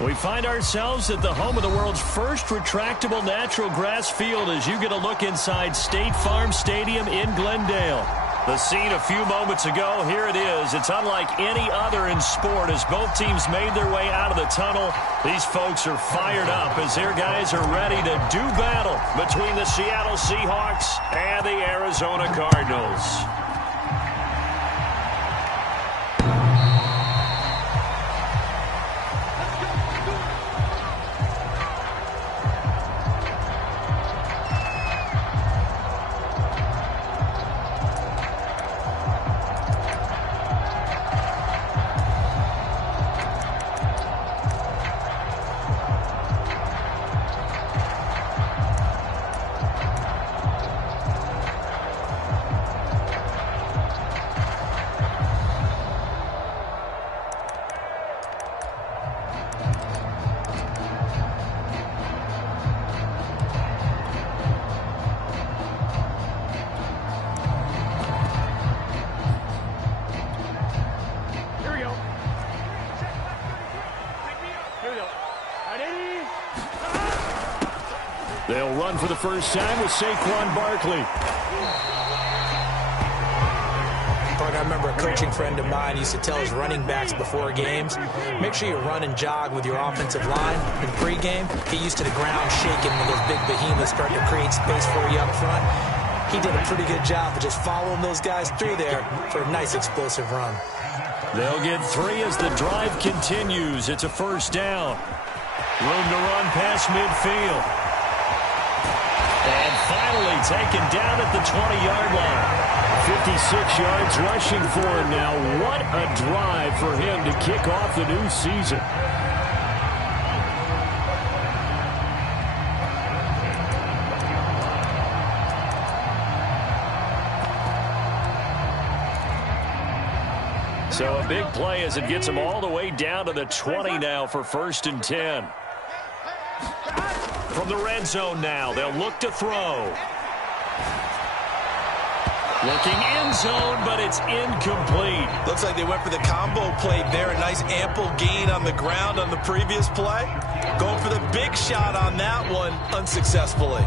We find ourselves at the home of the world's first retractable natural grass field as you get a look inside State Farm Stadium in Glendale. The scene a few moments ago, here it is. It's unlike any other in sport as both teams made their way out of the tunnel. These folks are fired up as their guys are ready to do battle between the Seattle Seahawks and the Arizona Cardinals. They'll run for the first time with Saquon Barkley. I remember a coaching friend of mine used to tell his running backs before games, make sure you run and jog with your offensive line. In pregame, get used to the ground shaking when those big behemoths start to create space for you up front. He did a pretty good job of just following those guys through there for a nice explosive run. They'll get 3 as the drive continues. It's a first down. Room to run past midfield. And finally taken down at the 20-yard line. 56 yards rushing for him now. What a drive for him to kick off the new season. So a big play as it gets him all the way down to the 20 now for 1st and 10. From the red zone now, they'll look to throw. Looking end zone, but it's incomplete. Looks like they went for the combo play there. A nice ample gain on the ground on the previous play. Going for the big shot on that one unsuccessfully.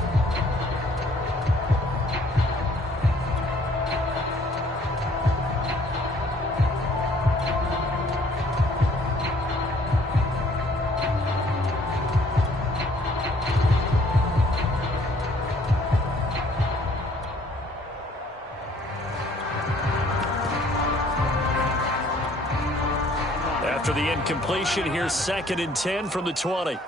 After the incompletion, here's 2nd and 10 from the 20.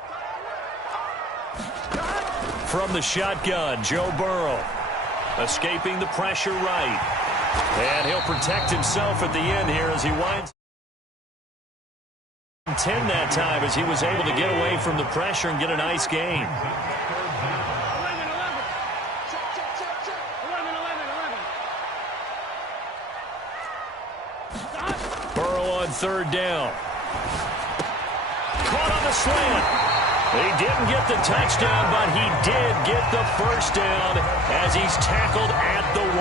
From the shotgun, Joe Burrow. Escaping the pressure right. And he'll protect himself at the end here as he winds 10 that time as he was able to get away from the pressure and get a nice gain. Burrow on 3rd down. Caught on the slant. He didn't get the touchdown, but he did get the first down as he's tackled at the 1.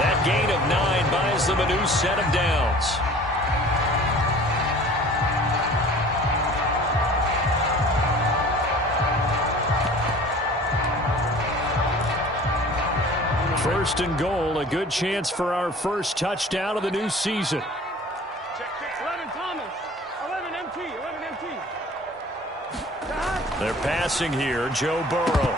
That gain of 9 buys them a new set of downs. First and goal, a good chance for our first touchdown of the new season. They're passing here, Joe Burrow.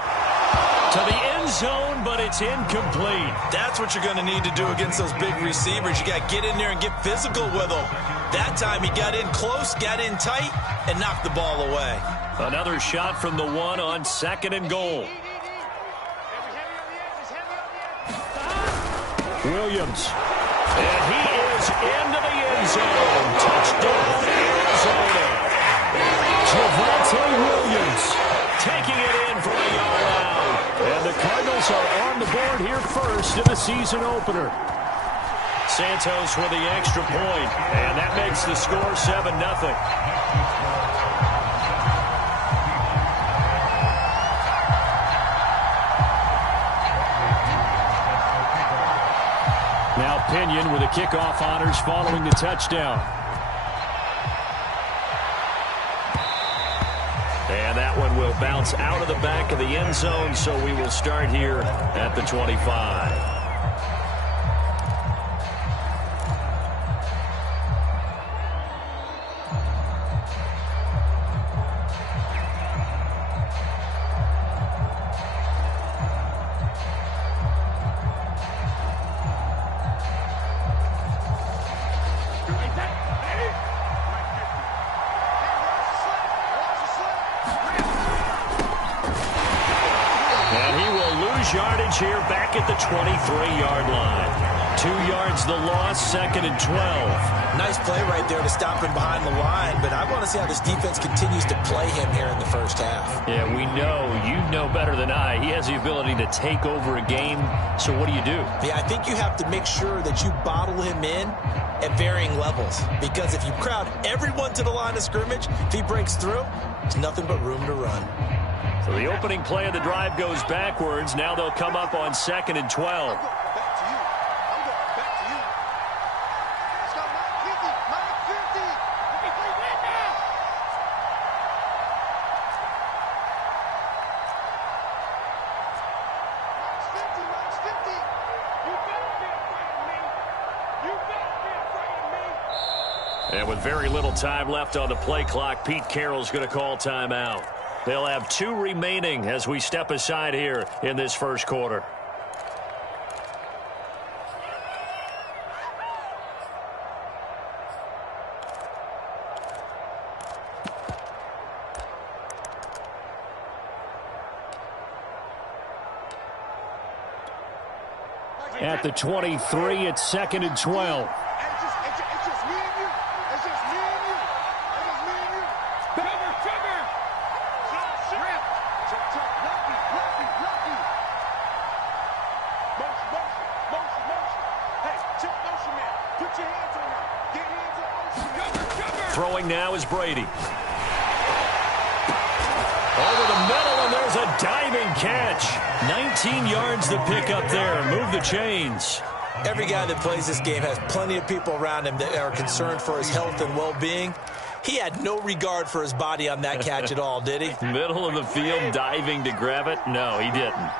To the end zone, but it's incomplete. That's what you're going to need to do against those big receivers. You got to get in there and get physical with them. That time he got in close, got in tight, and knocked the ball away. Another shot from the 1 on 2nd and goal. Williams. And he is into the end zone. Touchdown, Arizona. Javonte Williams taking it in for a yard out. And the Cardinals are on the board here first in the season opener. Santos with the extra point, and that makes the score 7-0. Now Pinion with the kickoff honors following the touchdown. and will bounce out of the back of the end zone, so we will start here at the 25. Yardage here back at the 23-yard line. 2 yards the loss, 2nd and 12. Nice play right there to stop him behind the line, but I want to see how this defense continues to play him here in the first half. Yeah, we know. You know better than I. He has the ability to take over a game, so what do you do? Yeah, I think you have to make sure that you bottle him in at varying levels, because if you crowd everyone to the line of scrimmage, if he breaks through, there's nothing but room to run. So the opening play of the drive goes backwards. Now they'll come up on 2nd and 12. And with very little time left on the play clock, Pete Carroll's going to call timeout. They'll have 2 remaining as we step aside here in this first quarter. At the 23, it's 2nd and 12. Throwing now is Brady. Over the middle, and there's a diving catch. 19 yards to pick up there. Move the chains. Every guy that plays this game has plenty of people around him that are concerned for his health and well-being. He had no regard for his body on that catch at all, did he? Middle of the field, diving to grab it? No, he didn't.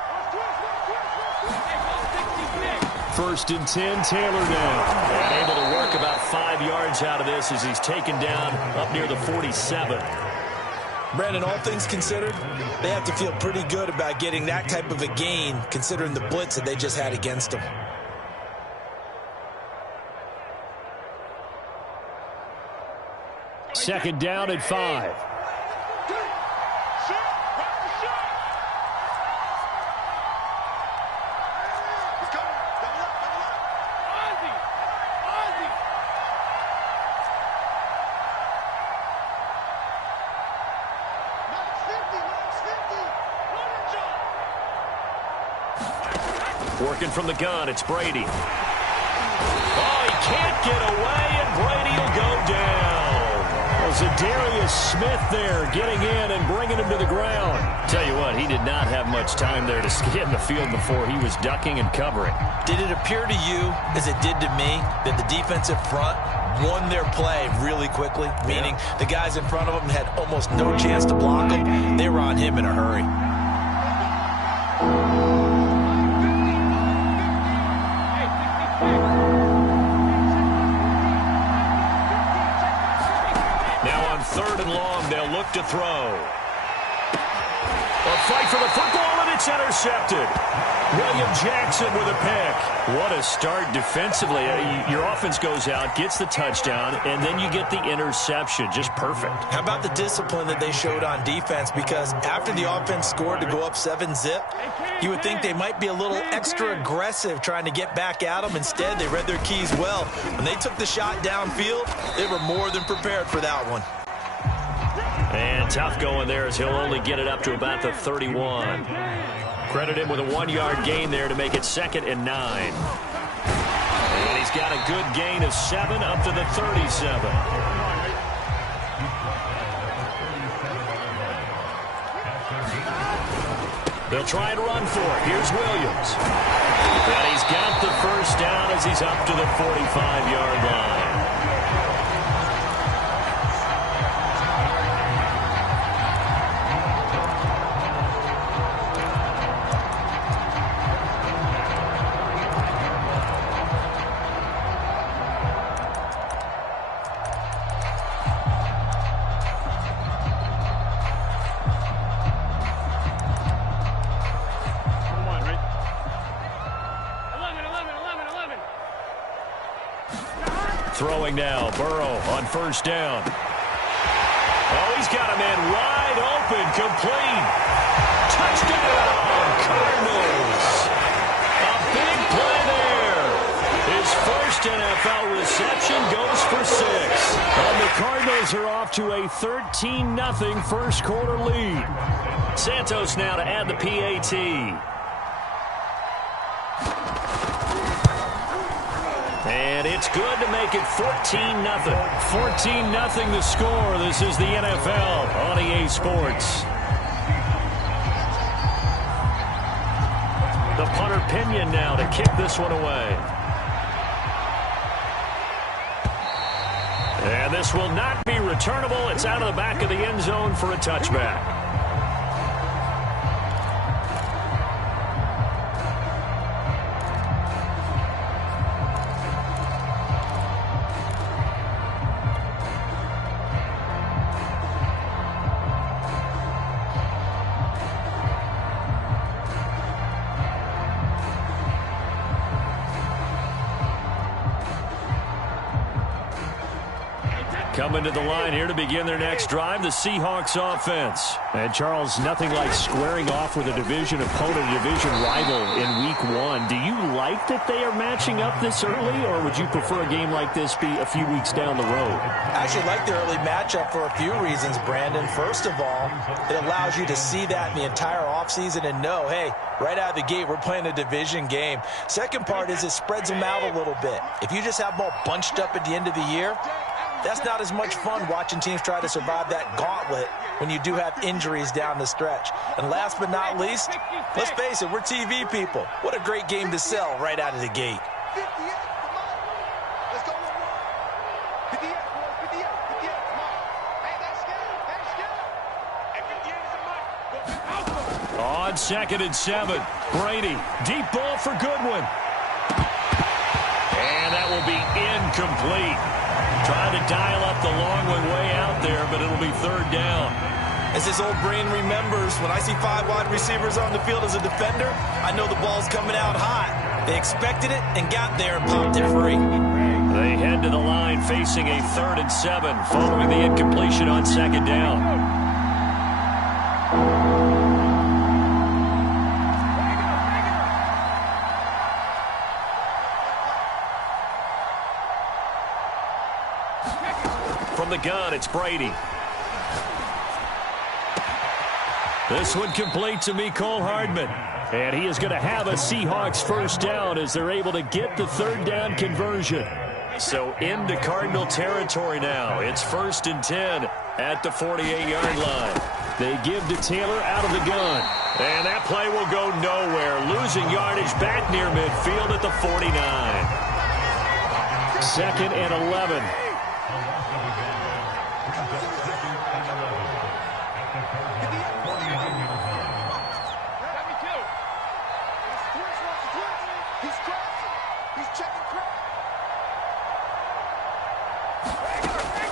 1st and 10, Taylor now. And able to work about 5 yards out of this as he's taken down up near the 47. Brandon, all things considered, they have to feel pretty good about getting that type of a gain considering the blitz that they just had against them. Second down at 5. Working from the gun, it's Brady. Oh, he can't get away, and Brady will go down. Zadarius Smith there getting in and bringing him to the ground. Tell you what, he did not have much time there to scan the field before he was ducking and covering. Did it appear to you, as it did to me, that the defensive front won their play really quickly? Meaning the guys in front of them had almost no chance to block him. They were on him in a hurry. They'll look to throw. A fight for the football, and it's intercepted. William Jackson with a pick. What a start defensively. Your offense goes out, gets the touchdown, and then you get the interception. Just perfect. How about the discipline that they showed on defense? Because after the offense scored to go up 7-zip, you would think they might be a little extra aggressive trying to get back at them. Instead, they read their keys well. When they took the shot downfield, they were more than prepared for that one. And tough going there as he'll only get it up to about the 31. Credit him with a 1-yard gain there to make it 2nd and 9. And he's got a good gain of 7 up to the 37. They'll try and run for it. Here's Williams. And he's got the first down as he's up to the 45-yard line. Throwing now, Burrow on first down. Oh, he's got a man wide open, complete. Touchdown, Cardinals. A big play there. His first NFL reception goes for 6. And the Cardinals are off to a 13-0 first quarter lead. Santos now to add the PAT. And it's good to make it 14-0. 14-0 the score. This is the NFL on EA Sports. The punter Pinion now to kick this one away. And this will not be returnable. It's out of the back of the end zone for a touchback. Coming to the line here to begin their next drive, the Seahawks offense. And Charles, nothing like squaring off with a division opponent, a division rival in week 1. Do you like that they are matching up this early, or would you prefer a game like this be a few weeks down the road? I actually like the early matchup for a few reasons, Brandon. First of all, it allows you to see that in the entire offseason and know, hey, right out of the gate, we're playing a division game. Second part is it spreads them out a little bit. If you just have them all bunched up at the end of the year, that's not as much fun watching teams try to survive that gauntlet when you do have injuries down the stretch. And last but not least, let's face it, we're TV people. What a great game to sell right out of the gate. On 2nd and 7, Brady, deep ball for Goodwin. And that will be incomplete. Trying to dial up the long one way out there, but it'll be 3rd down. As his old brain remembers, when I see 5 wide receivers on the field as a defender, I know the ball's coming out hot. They expected it and got there and popped it free. They head to the line facing a 3rd and 7 following the incompletion on 2nd down. From the gun, it's Brady. This one complete to Mecole Hardman. And he is going to have a Seahawks first down as they're able to get the 3rd down conversion. So into Cardinal territory now. It's 1st and 10 at the 48-yard line. They give to Taylor out of the gun. And that play will go nowhere. Losing yardage back near midfield at the 49. 2nd and 11.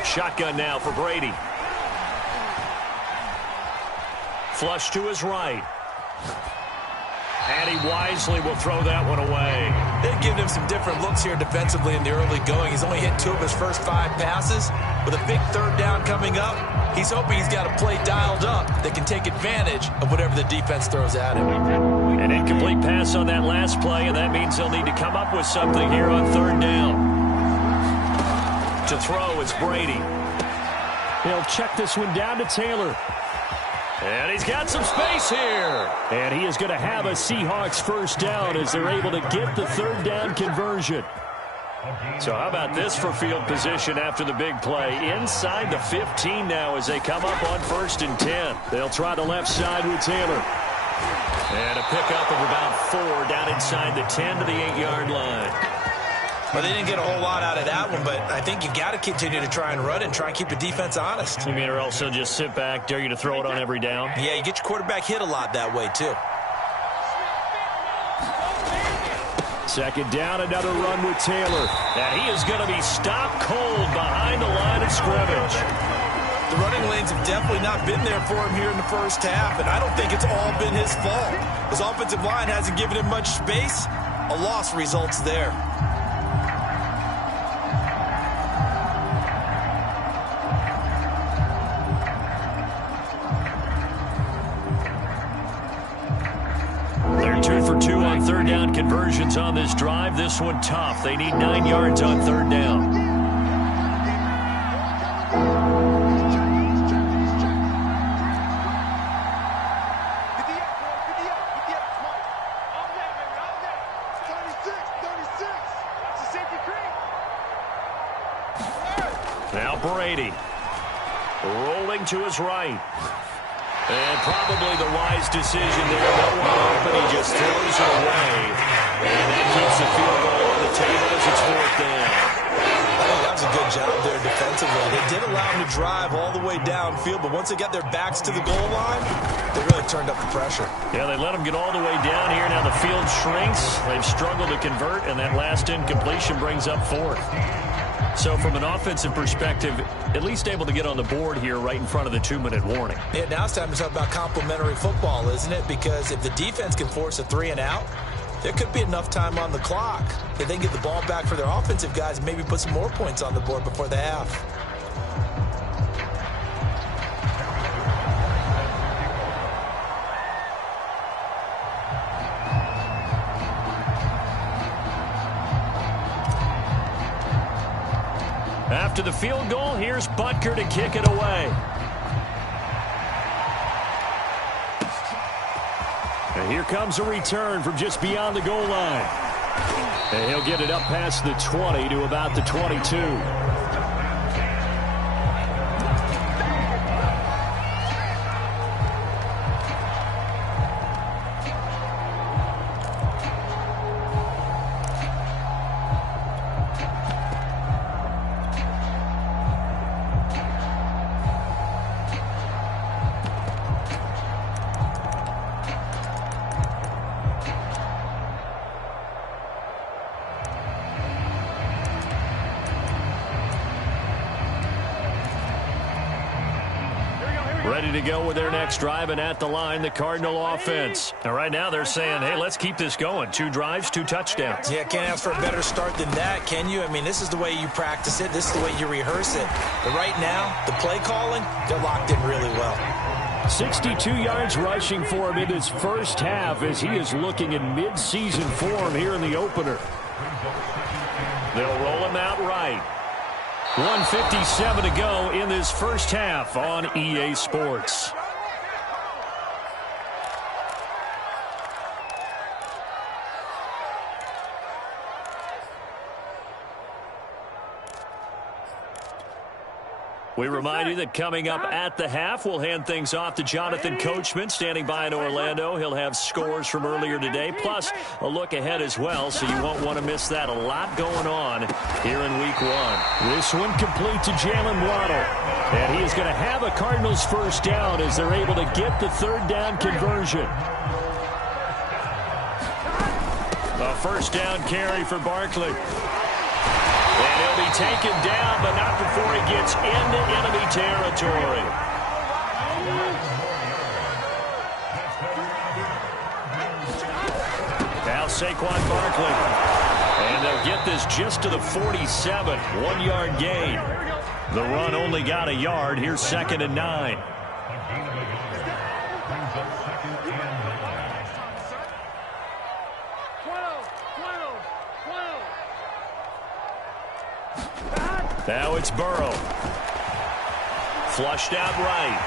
Shotgun now for Brady. Flush to his right. And he wisely will throw that one away. They've given him some different looks here defensively in the early going. He's only hit 2 of his first 5 passes. With a big 3rd down coming up, he's hoping he's got a play dialed up that can take advantage of whatever the defense throws at him. An incomplete pass on that last play, and that means he'll need to come up with something here on 3rd down. To throw, it's Brady. He'll check this one down to Taylor. And he's got some space here. And he is going to have a Seahawks first down as they're able to get the 3rd down conversion. So how about this for field position after the big play? Inside the 15 now as they come up on 1st and 10. They'll try the left side with Taylor. And a pickup of about 4 down inside the 10 to the 8-yard line. Well, they didn't get a whole lot out of that one, but I think you've got to continue to try and run and try and keep the defense honest. You mean, or else they'll just sit back, dare you to throw it on every down? Yeah, you get your quarterback hit a lot that way, too. 2nd down, another run with Taylor. And he is going to be stopped cold behind the line of scrimmage. The running lanes have definitely not been there for him here in the first half, and I don't think it's all been his fault. His offensive line hasn't given him much space. A loss results there. 2 for 2 on third down conversions on this drive. This one tough. They need 9 yards on third down. Now Brady rolling to his right. And probably the wise decision there. No one open. He just throws it away. And that keeps the field goal on the table as it's fourth down. I think that was a good job there defensively. They did allow him to drive all the way downfield, but once they got their backs to the goal line, they really turned up the pressure. Yeah, they let him get all the way down here. Now the field shrinks. They've struggled to convert, and that last incompletion brings up fourth. So from an offensive perspective, at least able to get on the board here right in front of the 2-minute warning. Yeah, now it's time to talk about complementary football, isn't it? Because if the defense can force a 3-and-out, there could be enough time on the clock. If they get the ball back for their offensive guys, maybe put some more points on the board before the half. After the field goal, here's Butker to kick it away. And here comes a return from just beyond the goal line. And he'll get it up past the 20 to about the 22. Ready to go with their next drive, and at the line, the Cardinal offense. And right now they're saying, hey, let's keep this going. 2 drives, 2 touchdowns. Yeah, can't ask for a better start than that, can you? I mean, this is the way you practice it. This is the way you rehearse it. But right now, the play calling, they're locked in really well. 62 yards rushing for him in his first half as he is looking in mid-season form here in the opener. They'll roll him out right. 1:57 to go in this first half on EA Sports. We remind you that coming up at the half, we'll hand things off to Jonathan Coachman, standing by in Orlando. He'll have scores from earlier today, plus a look ahead as well, so you won't want to miss that. A lot going on here in Week 1. This one complete to Jalen Waddle. And he is going to have a Cardinals first down as they're able to get the third down conversion. A first down carry for Barkley. And he'll be taken down, but not before he gets into enemy territory. Now Saquon Barkley. And they'll get this just to the 47. 1-yard gain. The run only got a yard. Here's 2nd and 9. Now it's Burrow. Flushed out right.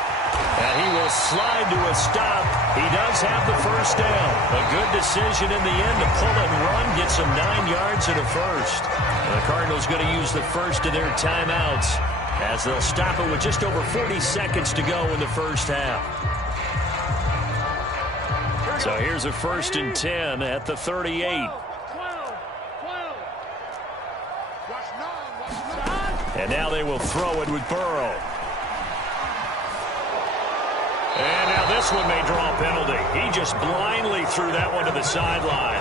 And he will slide to a stop. He does have the first down. A good decision in the end to pull it and run. Gets him 9 yards and a first. And the Cardinals going to use the first of their timeouts as they'll stop it with just over 40 seconds to go in the first half. So here's a 1st and 10 at the 38. And now they will throw it with Burrow. And now this one may draw a penalty. He just blindly threw that one to the sideline.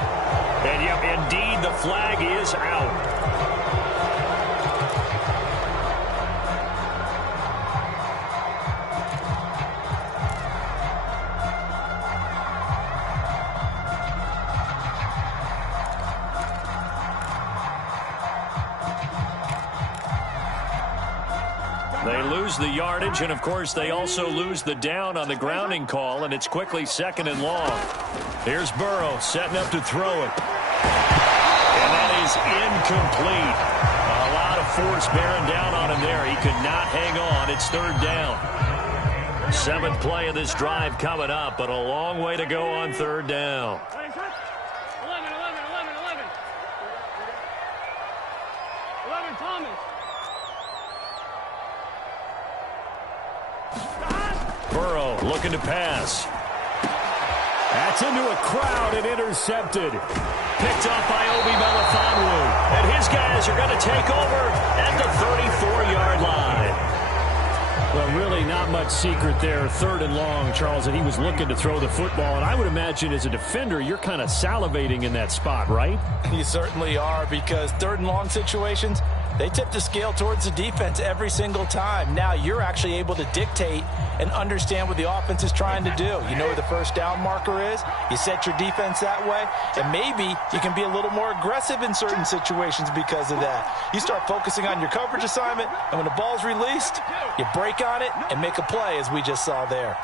And yep, indeed, the flag is out. They lose lose the yardage, and, of course, they also lose the down on the grounding call, and it's quickly 2nd and long. Here's Burrow setting up to throw it. And that is incomplete. A lot of force bearing down on him there. He could not hang on. It's 3rd down. 7th play of this drive coming up, but a long way to go on 3rd down. 11, Thomas. Burrow looking to pass. That's into a crowd and intercepted. Picked up by Obi Melifonwu. And his guys are going to take over at the 34-yard line. Well, really not much secret there. 3rd and long, Charles, that he was looking to throw the football. And I would imagine as a defender, you're kind of salivating in that spot, right? You certainly are, because 3rd and long situations, they tip the scale towards the defense every single time. Now you're actually able to dictate and understand what the offense is trying to do. You know where the first down marker is. You set your defense that way, and maybe you can be a little more aggressive in certain situations because of that. You start focusing on your coverage assignment, and when the ball's released, you break on it and make a play, as we just saw there.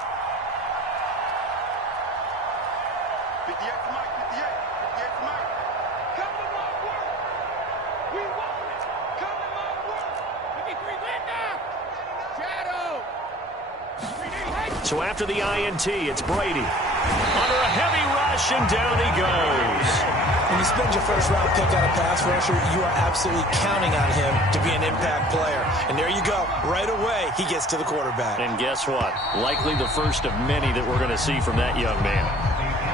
So after the INT, it's Brady. Under a heavy rush, and down he goes. When you spend your first-round pick on a pass rusher, you are absolutely counting on him to be an impact player. And there you go. Right away, he gets to the quarterback. And guess what? Likely the first of many that we're going to see from that young man.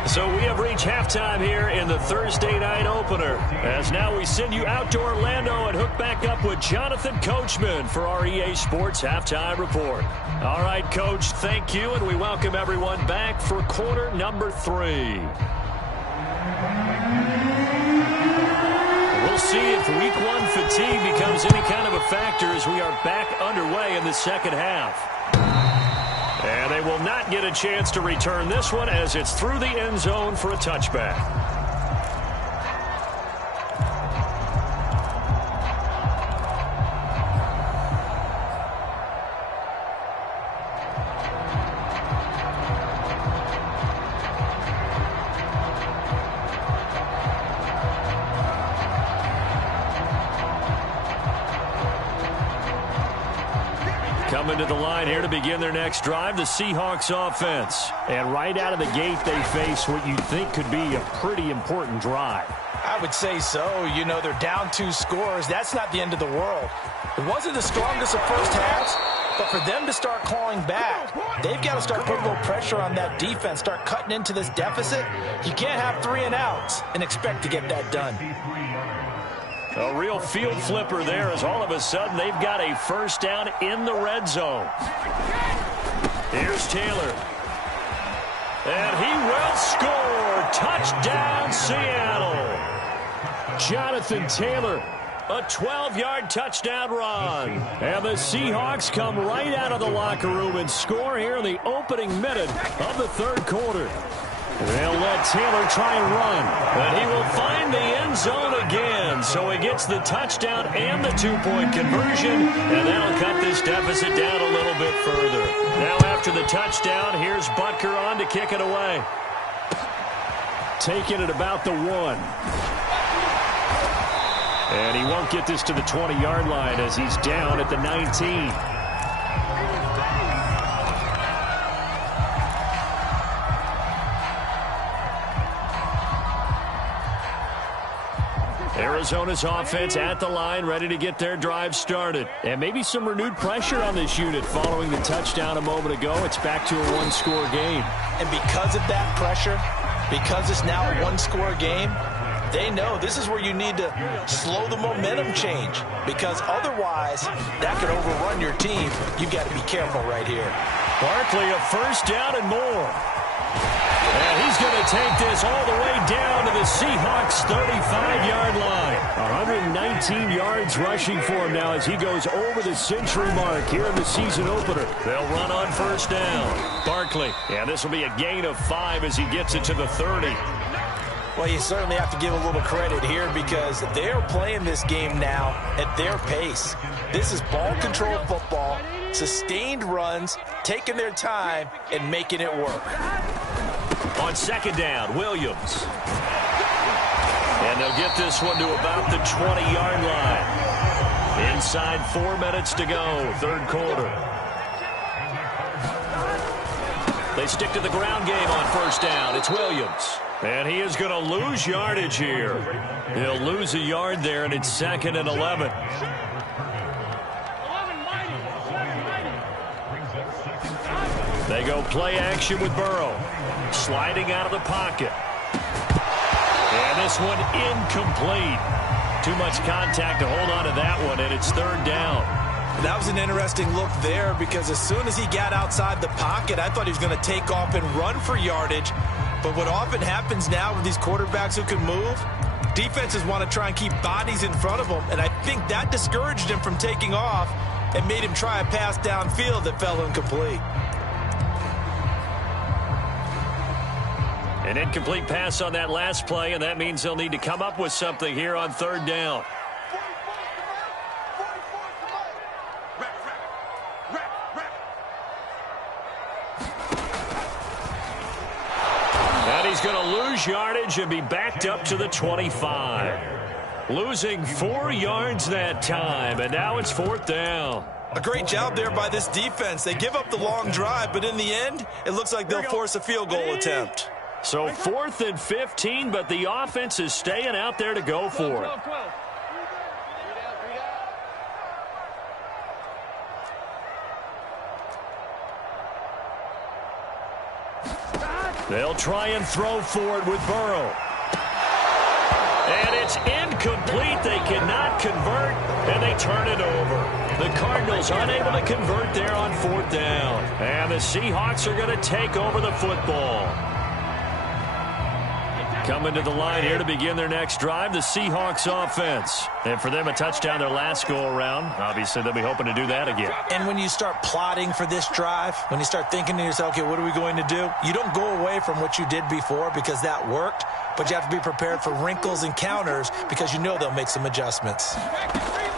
So we have reached halftime here in the Thursday night opener. As now we send you out to Orlando and hook back up with Jonathan Coachman for our EA Sports Halftime Report. All right, Coach, thank you, and we welcome everyone back for quarter number 3. We'll see if week 1 fatigue becomes any kind of a factor as we are back underway in the second half. And they will not get a chance to return this one as it's through the end zone for a touchback. Coming to the line here to begin their next drive, the Seahawks offense. And right out of the gate, they face what you'd think could be a pretty important drive. I would say so. You know, they're down 2 scores. That's not the end of the world. It wasn't the strongest of first halves, but for them to start clawing back, they've got to start putting a little pressure on that defense, start cutting into this deficit. You can't have 3 and outs and expect to get that done. A real field flipper there as all of a sudden they've got a first down in the red zone. Here's Taylor. And he will score. Touchdown, Seattle. Jonathan Taylor, a 12-yard touchdown run. And the Seahawks come right out of the locker room and score here in the opening minute of the 3rd quarter. They'll let Taylor try and run, but he will find the end zone again. So he gets the touchdown and the 2-point conversion, and that'll cut this deficit down a little bit further. Now after the touchdown, here's Butker on to kick it away. Taking it about the 1. And he won't get this to the 20-yard line as he's down at the 19. Arizona's offense at the line, ready to get their drive started. And maybe some renewed pressure on this unit following the touchdown a moment ago. It's back to a 1-score game. And because of that pressure, because it's now a 1-score game, they know this is where you need to slow the momentum change, because otherwise that could overrun your team. You've got to be careful right here. Barkley, a first down and more. And he's going to take this all the way down to the Seahawks' 35-yard line. 119 yards rushing for him now as he goes over the century mark here in the season opener. They'll run on first down. Barkley, and this will be a gain of 5 as he gets it to the 30. Well, you certainly have to give a little credit here because they're playing this game now at their pace. This is ball control football. Sustained runs, taking their time, and making it work. On second down, Williams. And they'll get this one to about the 20-yard line. Inside 4 minutes to go, third quarter. They stick to the ground game on first down. It's Williams. And he is going to lose yardage here. He'll lose a yard there, and it's 2nd and 11. They go play action with Burrow. Sliding out of the pocket. And this one incomplete. Too much contact to hold on to that one, and it's third down. That was an interesting look there because as soon as he got outside the pocket, I thought he was going to take off and run for yardage. But what often happens now with these quarterbacks who can move, defenses want to try and keep bodies in front of them, and I think that discouraged him from taking off and made him try a pass downfield that fell incomplete. An incomplete pass on that last play, and that means they'll need to come up with something here on third down. And he's going to lose yardage and be backed up to the 25. Losing 4 yards that time, and now it's fourth down. A great job there by this defense. They give up the long drive, but in the end, it looks like they'll force a field goal attempt. So 4th and 15, but the offense is staying out there to go for it. They'll try and throw for it with Burrow. And it's incomplete. They cannot convert, and they turn it over. The Cardinals unable to convert there on fourth down. And the Seahawks are going to take over the football. Coming to the line here to begin their next drive, the Seahawks offense. And for them, a touchdown their last go-around. Obviously, they'll be hoping to do that again. And when you start plotting for this drive, when you start thinking to yourself, okay, what are we going to do? You don't go away from what you did before because that worked, but you have to be prepared for wrinkles and counters because you know they'll make some adjustments.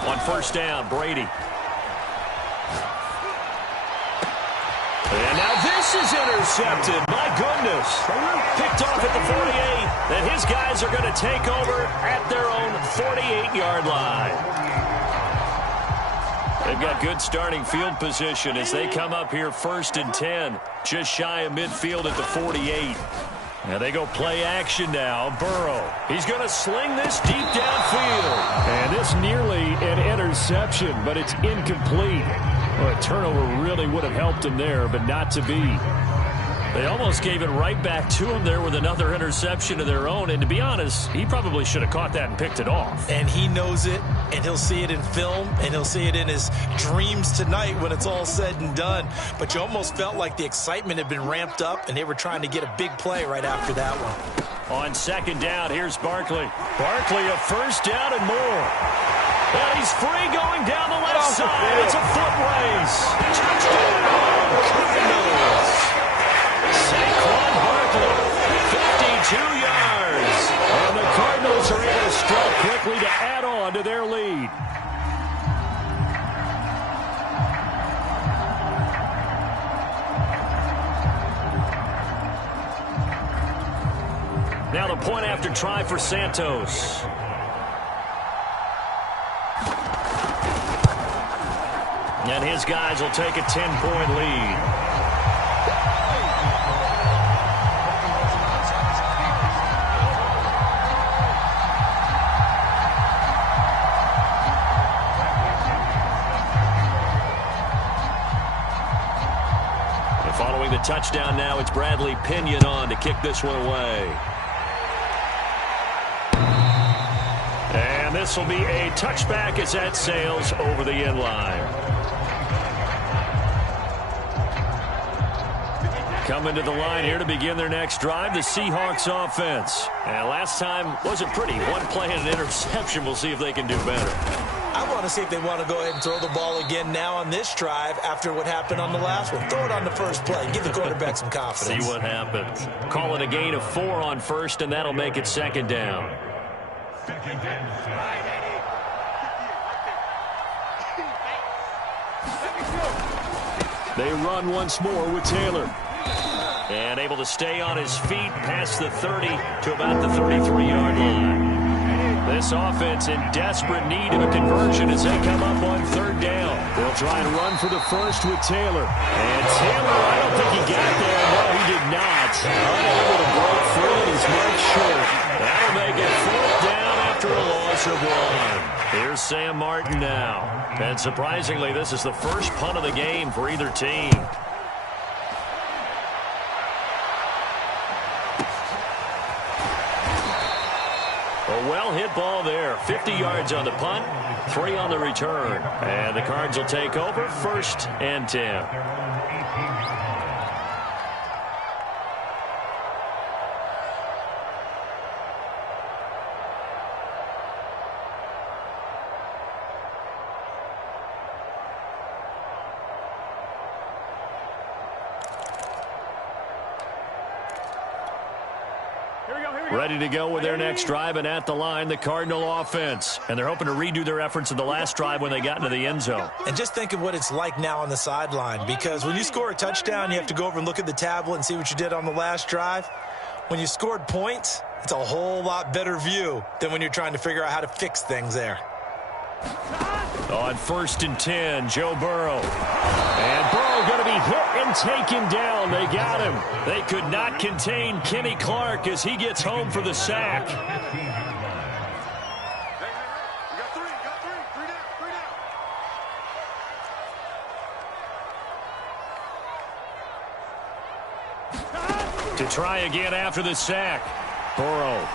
On first down, Brady. And now this is intercepted. My goodness. Picked off at the 48. And his guys are going to take over at their own 48-yard line. They've got good starting field position as they come up here 1st and 10. Just shy of midfield at the 48. Now they go play action now. Burrow. He's going to sling this deep downfield. And this nearly an interception, but it's incomplete. Well, a turnover really would have helped him there, but not to be. They almost gave it right back to him there with another interception of their own. And to be honest, he probably should have caught that and picked it off. And he knows it, and he'll see it in film, and he'll see it in his dreams tonight when it's all said and done. But you almost felt like the excitement had been ramped up, and they were trying to get a big play right after that one. On second down, here's Barkley. Barkley a first down and more. And he's free going down the left side. It's a foot race. Touchdown, Cardinals. Saquon Barkley, 52 yards. And the Cardinals are able to strike quickly to add on to their lead. Now the point after try for Santos. And his guys will take a 10-point lead. And following the touchdown now, it's Bradley Pinion on to kick this one away. And this will be a touchback as that sails over the end line. Coming to the line here to begin their next drive, the Seahawks offense. And last time wasn't pretty. One play and an interception. We'll see if they can do better. I want to see if they want to go ahead and throw the ball again now on this drive after what happened on the last one. Throw it on the first play. Give the quarterback some confidence. See what happens. Call it a gain of 4 on first, and that'll make it second down. They run once more with Taylor. And able to stay on his feet past the 30 to about the 33-yard line. This offense in desperate need of a conversion as they come up on third down. They'll try and run for the first with Taylor. And Taylor, I don't think he got there. No, he did not. Unable to break free, and he's marked short. That'll make it fourth down after a loss of 1. Here's Sam Martin now. And surprisingly, this is the first punt of the game for either team. A well-hit ball there. 50 yards on the punt, 3 on the return. And the Cards will take over, 1st and 10. Ready to go with their next drive, and at the line, the Cardinal offense. And they're hoping to redo their efforts in the last drive when they got into the end zone. And just think of what it's like now on the sideline, because when you score a touchdown, you have to go over and look at the tablet and see what you did on the last drive. When you scored points, it's a whole lot better view than when you're trying to figure out how to fix things there. On 1st and 10, Joe Burrow. And Burrow going to be hit and taken down. They got him. They could not contain Kenny Clark as he gets home for the sack. To try again after the sack. Burrow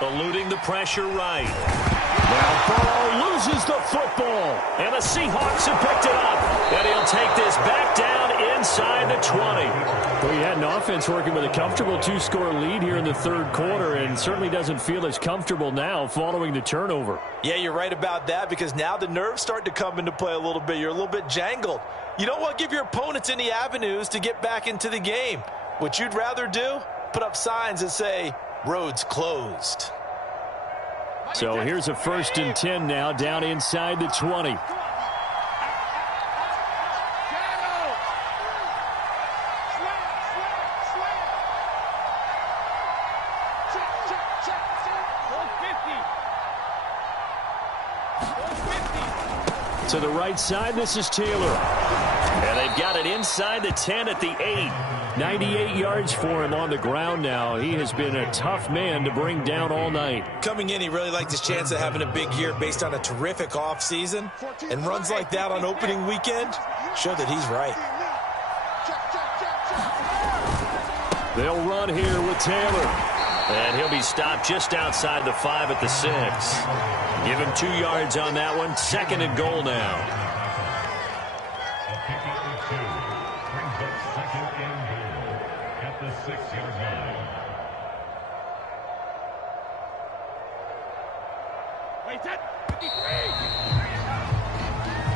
eluding the pressure right. Now Burrow loses the football, and the Seahawks have picked it up, and he'll take this back down inside the 20. Well, you had an offense working with a comfortable 2-score lead here in the third quarter, and certainly doesn't feel as comfortable now following the turnover. Yeah, you're right about that, because now the nerves start to come into play a little bit. You're a little bit jangled. You don't want to give your opponents any avenues to get back into the game. What you'd rather do, put up signs that say, roads closed. So here's a 1st and 10 now, down inside the 20. To the right side, this is Taylor. And they've got it inside the 10 at the 8. 98 yards for him on the ground now. He has been a tough man to bring down all night. Coming in, he really liked his chance of having a big year based on a terrific offseason. And runs like that on opening weekend show that he's right. They'll run here with Taylor. And he'll be stopped just outside the 5 at the 6. Give him 2 yards on that one. 2nd and goal now.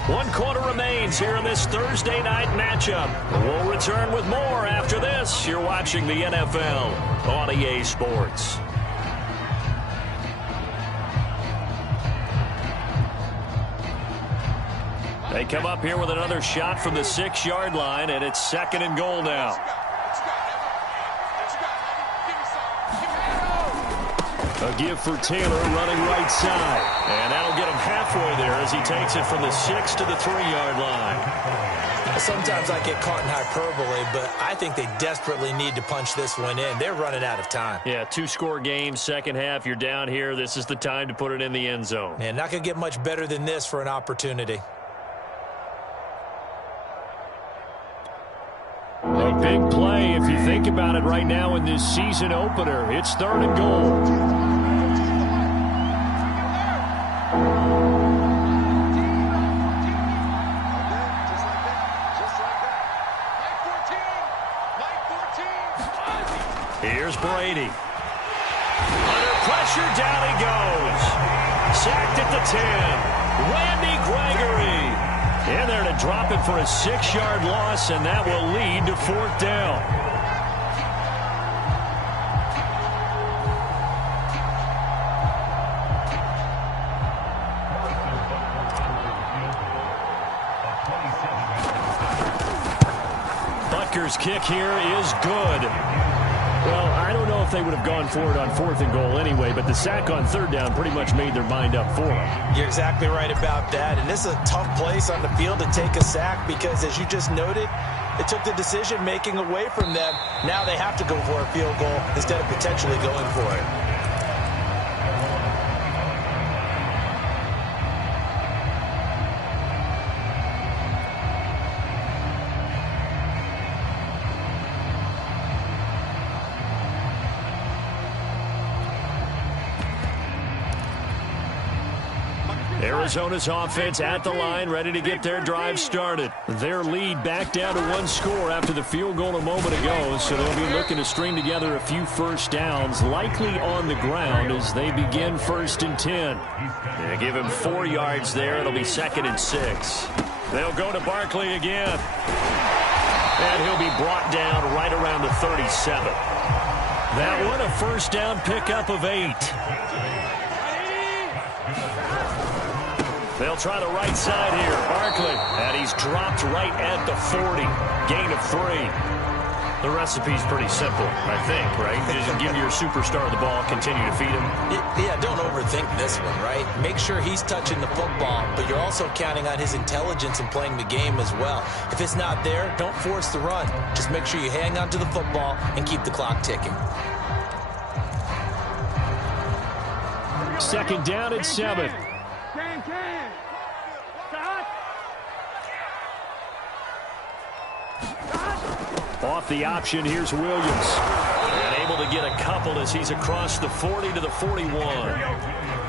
One quarter remains here in this Thursday night matchup. We'll return with more after this. You're watching the NFL on EA Sports. They come up here with another shot from the 6-yard line, and it's 2nd and goal now. A give for Taylor running right side. And that'll get him halfway there as he takes it from the 6 to the 3-yard line. Sometimes I get caught in hyperbole, but I think they desperately need to punch this one in. They're running out of time. Yeah, 2-score game, second half. You're down here. This is the time to put it in the end zone. Man, not going to get much better than this for an opportunity. A big play if you think about it right now in this season opener. It's 3rd and goal. Here's Brady. Under pressure, down he goes. Sacked at the 10. Randy Gregory. In there to drop it for a 6-yard loss, and that will lead to 4th down. Raiders' kick here is good. Well, I don't know if they would have gone for it on 4th and goal anyway, but the sack on 3rd down pretty much made their mind up for them. You're exactly right about that, and this is a tough place on the field to take a sack because, as you just noted, it took the decision-making away from them. Now they have to go for a field goal instead of potentially going for it. Arizona's offense at the line, ready to get their drive started. Their lead back down to 1 score after the field goal a moment ago, so they'll be looking to string together a few first downs, likely on the ground as they begin 1st and 10. They give him 4 yards there. It'll be 2nd and 6. They'll go to Barkley again. And he'll be brought down right around the 37. That one a first down pickup of 8. They'll try the right side here. Barkley, and he's dropped right at the 40. Gain of 3. The recipe's pretty simple, I think, right? You just give your superstar the ball, continue to feed him. Yeah, don't overthink this one, right? Make sure he's touching the football, but you're also counting on his intelligence in playing the game as well. If it's not there, don't force the run. Just make sure you hang on to the football and keep the clock ticking. 2nd down and 7. Off the option, here's Williams. And able to get a couple as he's across the 40 to the 41.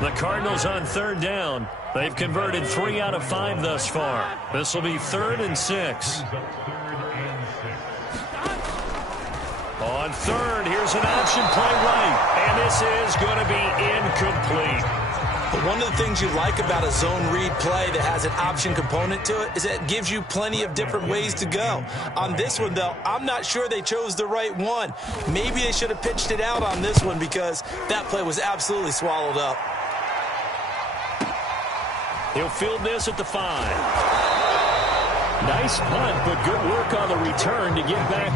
The Cardinals on 3rd down. They've converted 3 out of 5 thus far. This will be 3rd and 6. On 3rd, here's an option play right. And this is going to be incomplete. But one of the things you like about a zone read play that has an option component to it is that it gives you plenty of different ways to go. On this one, though, I'm not sure they chose the right one. Maybe they should have pitched it out on this one because that play was absolutely swallowed up. He'll field this at the 5. Nice punt, but good work on the return to get back.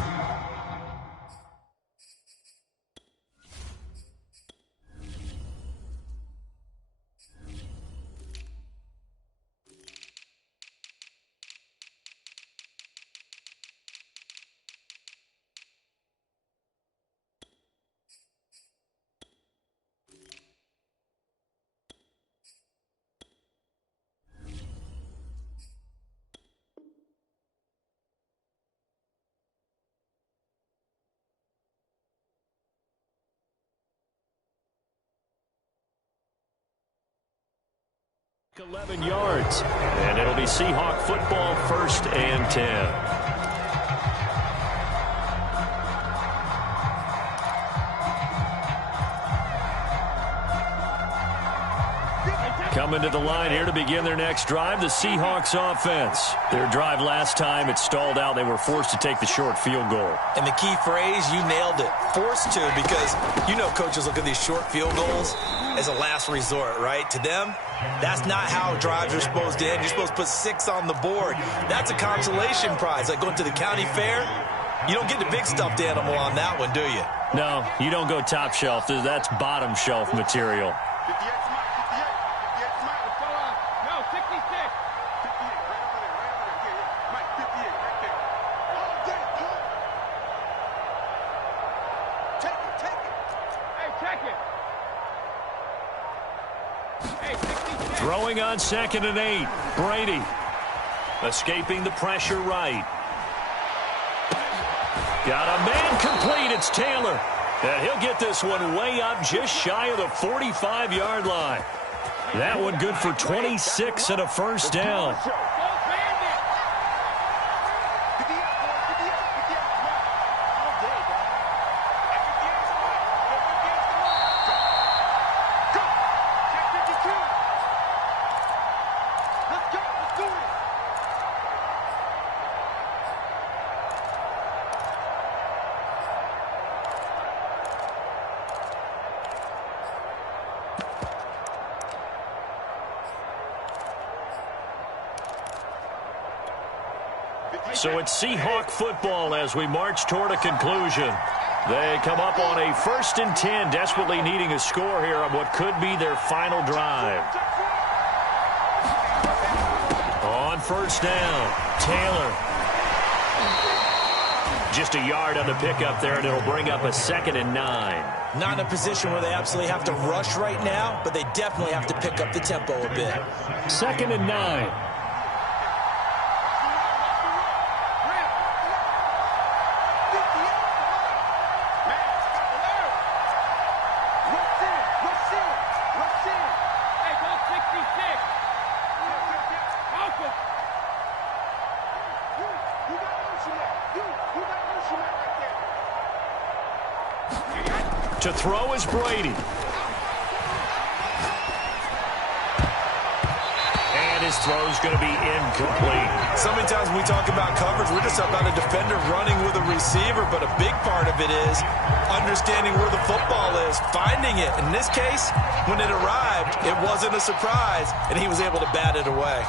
.11 yards, and it'll be Seahawk football 1st and 10. Coming to the line here to begin their next drive, the Seahawks offense. Their drive last time, it stalled out. They were forced to take the short field goal. And the key phrase, you nailed it. Forced to, because you know coaches look at these short field goals as a last resort, right? To them, that's not how drives are supposed to end. You're supposed to put 6 on the board. That's a consolation prize. Like going to the county fair, you don't get the big stuffed animal on that one, do you? No, you don't go top shelf. That's bottom shelf material. Throwing on 2nd and 8. Brady escaping the pressure right. Got a man complete. It's Taylor. And he'll get this one way up just shy of the 45-yard line. That one good for 26 and a first down. So it's Seahawk football as we march toward a conclusion. They come up on a 1st and 10, desperately needing a score here on what could be their final drive. On 1st down, Taylor. Just a yard on the pickup there, and it'll bring up a 2nd and 9. Not in a position where they absolutely have to rush right now, but they definitely have to pick up the tempo a bit. 2nd and 9. To throw is Brady. And his throw's going to be incomplete. So many times when we talk about coverage, we're just about a defender running with a receiver, but a big part of it is understanding where the football is, finding it. In this case, when it arrived, it wasn't a surprise, and he was able to bat it away.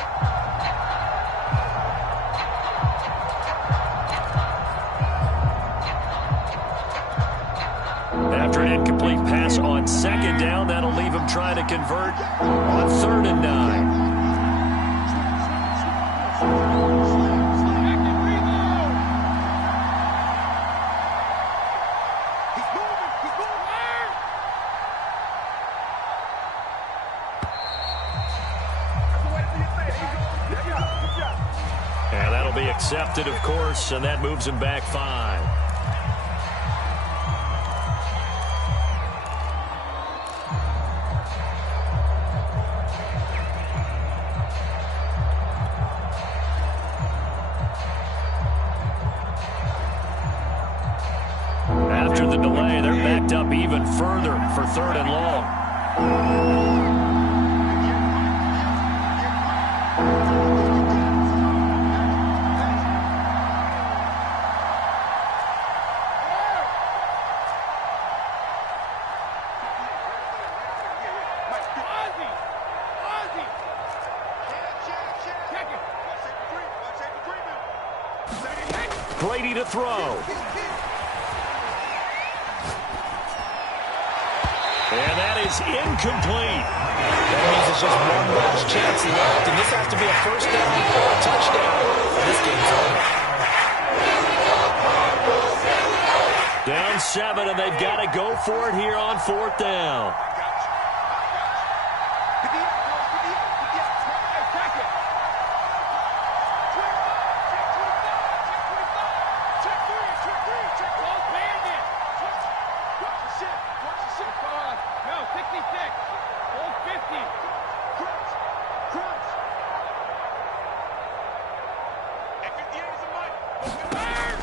After an incomplete pass on 2nd down, that'll leave him trying to convert on 3rd and 9. And that'll be accepted, of course, and that moves him back 5. After the delay, they're backed up even further for 3rd and long. Brady to throw. And that is incomplete. That means it's just one last chance left, and this has to be a 1st down or a touchdown. This game's over. Down 7, and they've got to go for it here on 4th down.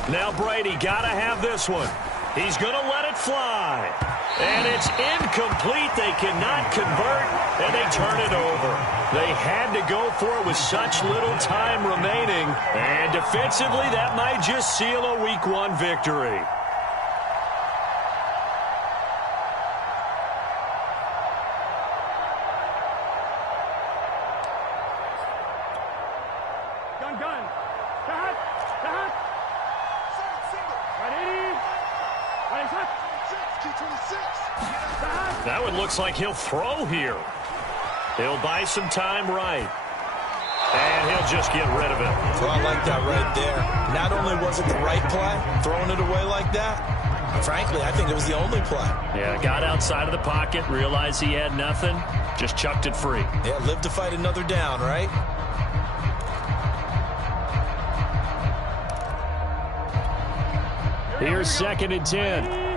Now Brady got to have this one. He's going to let it fly. And it's incomplete. They cannot convert, and they turn it over. They had to go for it with such little time remaining. And defensively, that might just seal a Week 1 victory. That one looks like he'll throw here. He'll buy some time right. And he'll just get rid of it. Well, I like that right there. Not only was it the right play, throwing it away like that, frankly, I think it was the only play. Yeah, got outside of the pocket, realized he had nothing, just chucked it free. Yeah, live to fight another down, right? Here's 2nd and 10.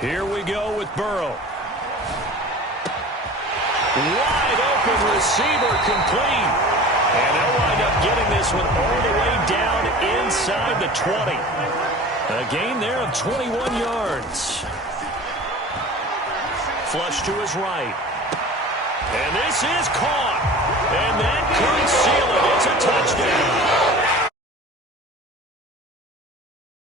Here we go with Burrow. Wide open receiver complete. And they'll wind up getting this one all the way down inside the 20. A gain there of 21 yards. Flush to his right. And this is caught. And that could seal it. It's a touchdown.